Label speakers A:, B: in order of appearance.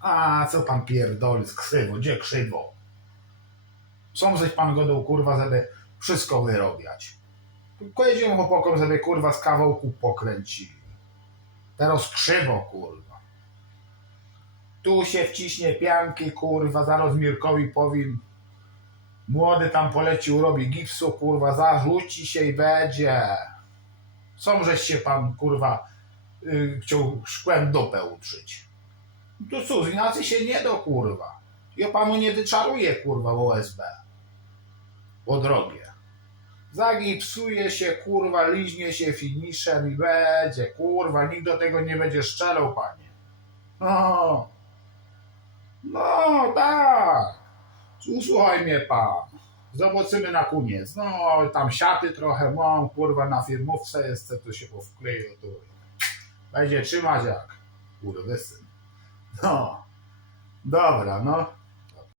A: A, co pan pierdoli z krzywo, gdzie krzywo? Są żeś pan godą, kurwa, żeby wszystko wyrobiać. Pojedziemy chłopakom, żeby kurwa z kawałku pokręcili. Teraz krzywo, kurwa. Tu się wciśnie pianki, kurwa, zaraz Mirkowi powiem. Młody tam polecił, robi gipsu, kurwa, zarzuci się i będzie. Są żeś się pan, kurwa, y, chciał szkłem dupę utrzyć. To cóż, inaczej się nie do, kurwa. Ja panu nie wyczaruję, kurwa, OSB. Po drogie. Zagipsuje się, kurwa, liźnie się finiszem i będzie, kurwa, nikt do tego nie będzie strzelał, panie. No, no, tak. Usłuchaj mnie pan. Zobaczymy na koniec. No, tam siaty trochę mam, kurwa, na firmówce jest, to się powkleję, będzie trzymać jak kurwysyn. No, dobra, no.